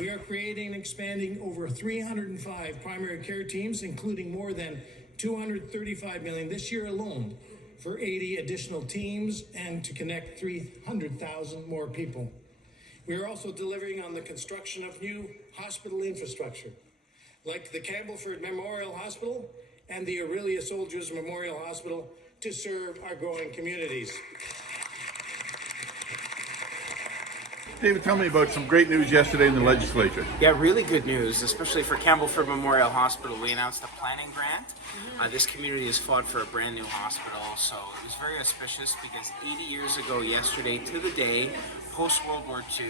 We are creating and expanding over 305 primary care teams, including more than $235 million this year alone for 80 additional teams and to connect 300,000 more people. We are also delivering on the construction of new hospital infrastructure, like the Campbellford Memorial Hospital and the Aurelia Soldiers Memorial Hospital, to serve our growing communities. David, tell me about some great news yesterday in the legislature. Yeah, really good news, especially for Campbellford Memorial Hospital. We announced a planning grant. This community has fought for a brand new hospital, so it was very auspicious because 80 years ago yesterday to the day, post-World War II,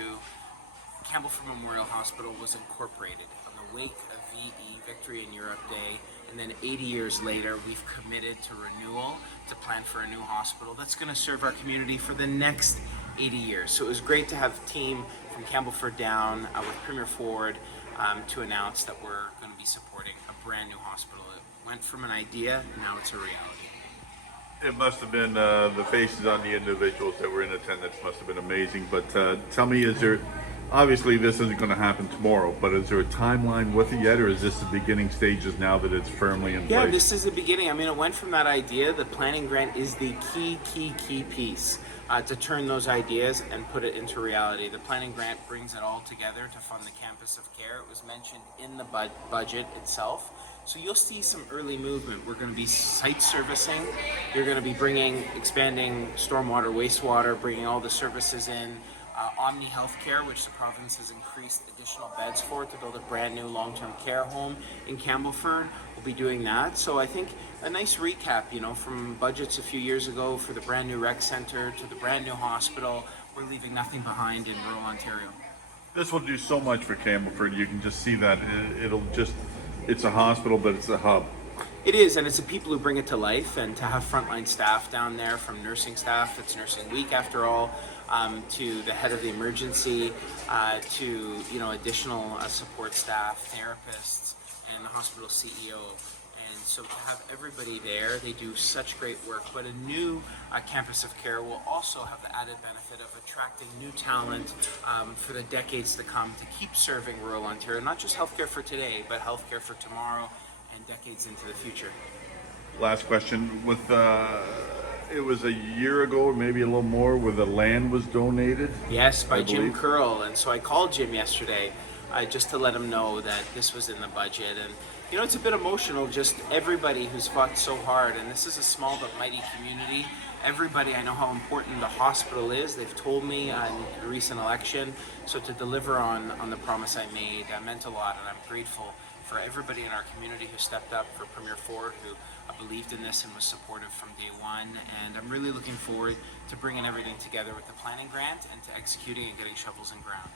Campbellford Memorial Hospital was incorporated on the wake of VE, Victory in Europe Day, and then 80 years later, we've committed to renewal, to plan for a new hospital that's going to serve our community for the next 80 years. So it was great to have a team from Campbellford down with Premier Ford to announce that we're going to be supporting a brand new hospital. It went from an idea, now it's a reality. It must have been the faces on the individuals that were in attendance must have been amazing. But tell me, is there, obviously this isn't going to happen tomorrow, but is there a timeline with it yet, or is this the beginning stages now that it's firmly in place? Yeah, this is the beginning. I mean, it went from that idea. The planning grant is the key piece to turn those ideas and put it into reality. The planning grant brings it all together to fund the campus of care. It was mentioned in the budget itself. So you'll see some early movement. We're going to be site servicing. You're going to be expanding stormwater, wastewater, bringing all the services in. Omni Healthcare, which the province has increased additional beds for to build a brand new long-term care home in Campbellford. We'll be doing that. So I think a nice recap, from budgets a few years ago for the brand new rec center to the brand new hospital. We're leaving nothing behind in rural Ontario. This will do so much for Campbellford. You can just see that it's a hospital, but it's a hub. It is, and it's the people who bring it to life, and to have frontline staff down there, from nursing staff, it's nursing week after all, to the head of the emergency, to additional support staff, therapists, and the hospital CEO. And so to have everybody there, they do such great work. But a new campus of care will also have the added benefit of attracting new talent for the decades to come to keep serving rural Ontario, not just healthcare for today, but healthcare for tomorrow and decades into the future. Last question. It was a year ago, or maybe a little more, where the land was donated. Yes, by Jim Curl. And so I called Jim yesterday just to let him know that this was in the budget. And it's a bit emotional, just everybody who's fought so hard. And this is a small but mighty community. Everybody, I know how important the hospital is. They've told me in the recent election. So to deliver on the promise I made meant a lot, and I'm grateful for everybody in our community who stepped up, for Premier Ford, who believed in this and was supportive from day one. And I'm really looking forward to bringing everything together with the planning grant and to executing and getting shovels in ground.